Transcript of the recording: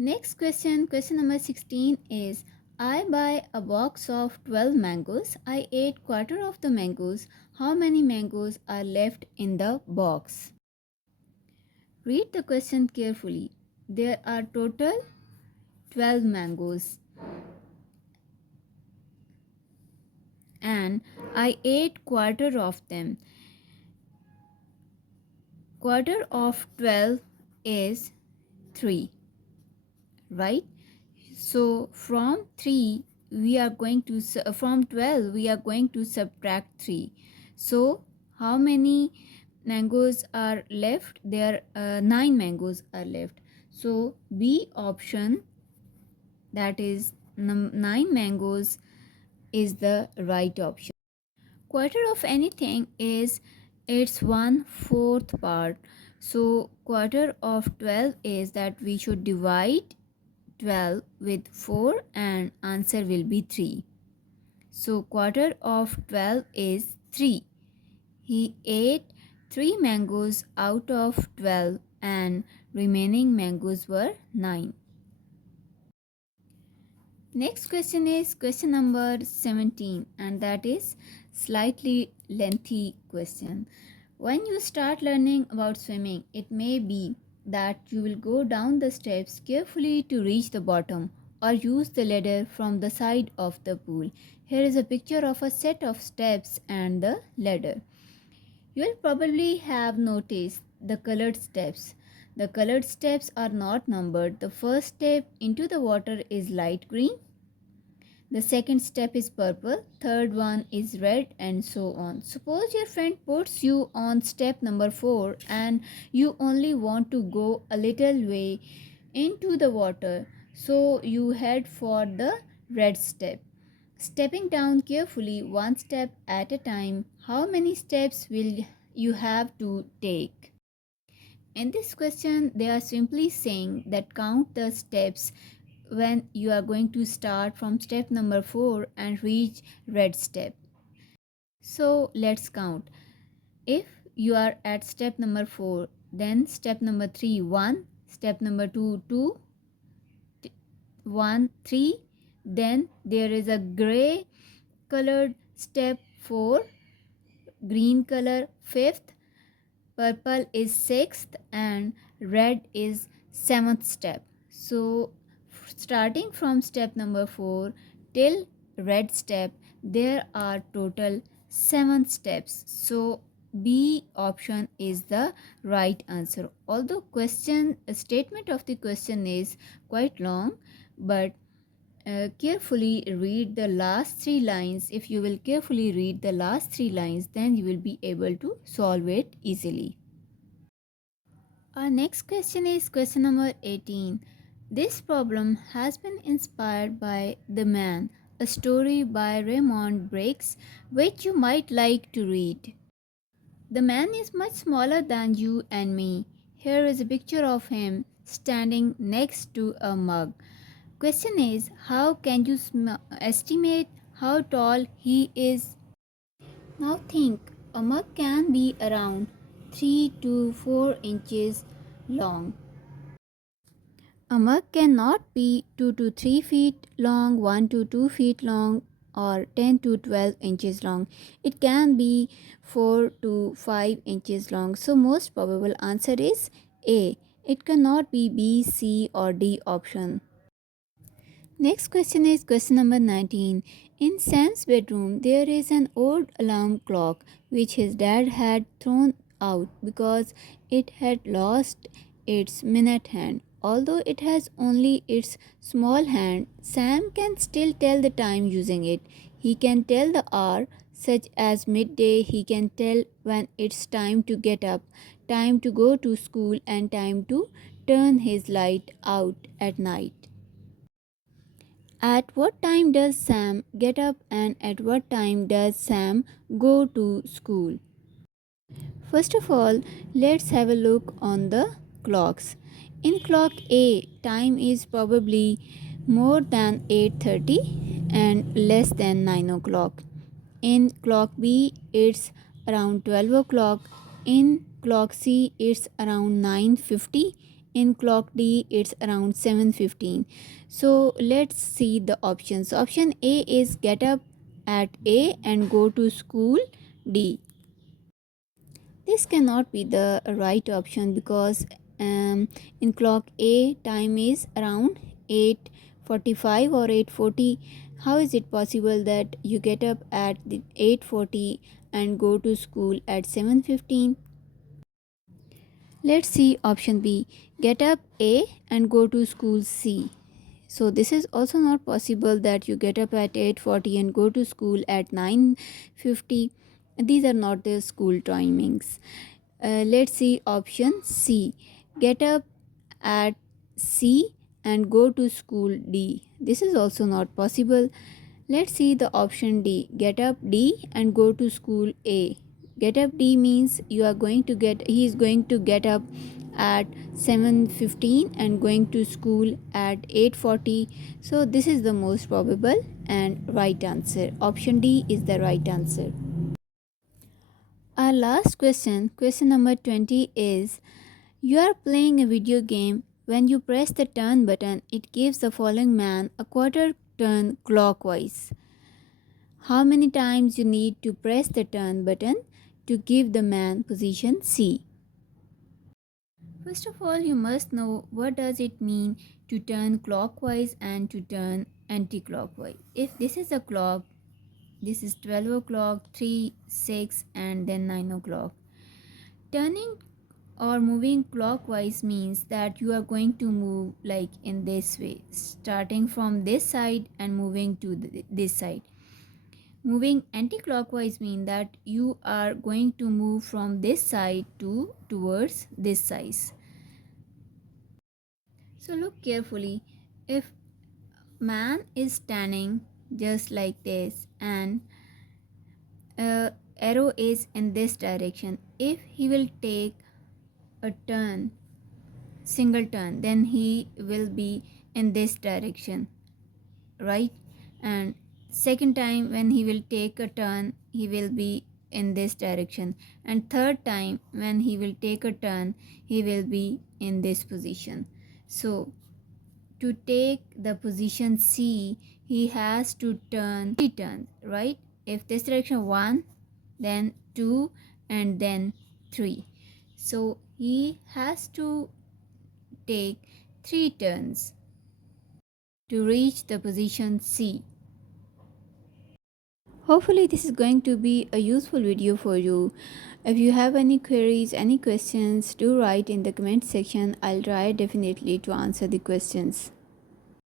Next question number 16 is, I buy a box of 12 mangoes. I ate quarter of the mangoes. How many mangoes are left in the box? Read the question carefully. There are total 12 mangoes and I ate quarter of them. Quarter of 12 is 3, right? So from 3 we are going to from 12 we are going to subtract 3. So how many mangoes are left? There are 9 mangoes are left. So B option, that is 9 mangoes, is the right option. Quarter of anything is its 1/4 part. So quarter of 12 is that we should divide 12 with 4 and answer will be 3. So quarter of 12 is 3. He ate 3 mangoes out of 12 and remaining mangoes were 9. Next question is question number 17, and that is slightly lengthy question. When you start learning about swimming, it may be that you will go down the steps carefully to reach the bottom or use the ladder from the side of the pool. Here is a picture of a set of steps and the ladder. You will probably have noticed the colored steps. The colored steps are not numbered. The first step into the water is light green. The second step is purple, third one is red, and so on. Suppose your friend puts you on step number 4 and you only want to go a little way into the water. So you head for the red step. Stepping down carefully, one step at a time, how many steps will you have to take? In this question, they are simply saying that count the steps when you are going to start from step number 4 and reach red step. So let's count. If you are at step number 4, then step number 3 1, step number 2 2, 1 3, then there is a gray colored step 4, green color 5th, purple is 6th, and red is 7th step. So starting from step number 4 till red step, there are total 7 steps. So B option is the right answer. Although statement of the question is quite long, but carefully read the last 3 lines. If you will carefully read the last 3 lines, then you will be able to solve it easily. Our next question is question number 18. This problem has been inspired by The Man, a story by Raymond Briggs, which you might like to read. The man is much smaller than you and me. Here is a picture of him standing next to a mug. Question is, how can you estimate how tall he is? Now think, a mug can be around 3 to 4 inches long. A mug cannot be 2 to 3 feet long, 1 to 2 feet long, or 10 to 12 inches long. It can be 4 to 5 inches long. So most probable answer is A. It cannot be B, C, or D option. Next question is question number 19. In Sam's bedroom, there is an old alarm clock which his dad had thrown out because it had lost its minute hand. Although it has only its small hand, Sam can still tell the time using it. He can tell the hour, such as midday. He can tell when it's time to get up, time to go to school, and time to turn his light out at night. At what time does Sam get up and at what time does Sam go to school? First of all, let's have a look on the clocks. In clock A, time is probably more than 8:30 and less than 9 o'clock. In clock B, it's around 12 o'clock. In clock C, it's around 9:50. In clock D, it's around 7:15. So let's see the options. Option A is get up at A and go to school D. This cannot be the right option because in clock A time is around 8:45 or 8:40. How is it possible that you get up at 8:40 and go to school at 7:15? Let's see option B. Get up A and go to school C. So this is also not possible that you get up at 8:40 and go to school at 9:50. These are not the school timings. Let's see option C. Get up at C and go to school D. This is also not possible. Let's see the option D. Get up D and go to school A. Get up D means he is going to get up at 7:15 and going to school at 8:40. So this is the most probable and right answer. Option D is the right answer. Our last question number 20 is, you are playing a video game. When you press the turn button, it gives the following man a quarter turn clockwise. How many times you need to press the turn button to give the man position C? First of all, you must know what does it mean to turn clockwise and to turn anti-clockwise. If this is a clock, this is 12 o'clock, 3, 6 and then 9 o'clock. Turning or moving clockwise means that you are going to move like in this way, starting from this side and moving to this side. Moving anti-clockwise means that you are going to move from this side towards this side. So look carefully. If man is standing just like this and arrow is in this direction, if he will take a turn, single turn, then he will be in this direction, right? And second time when he will take a turn, he will be in this direction, and third time when he will take a turn, he will be in this position. So to take the position C, he has to turn 3 turns, right? If this direction 1, then 2 and then 3. So he has to take 3 turns to reach the position C. Hopefully this is going to be a useful video for you. If you have any queries, any questions, do write in the comment section. I'll try definitely to answer the questions.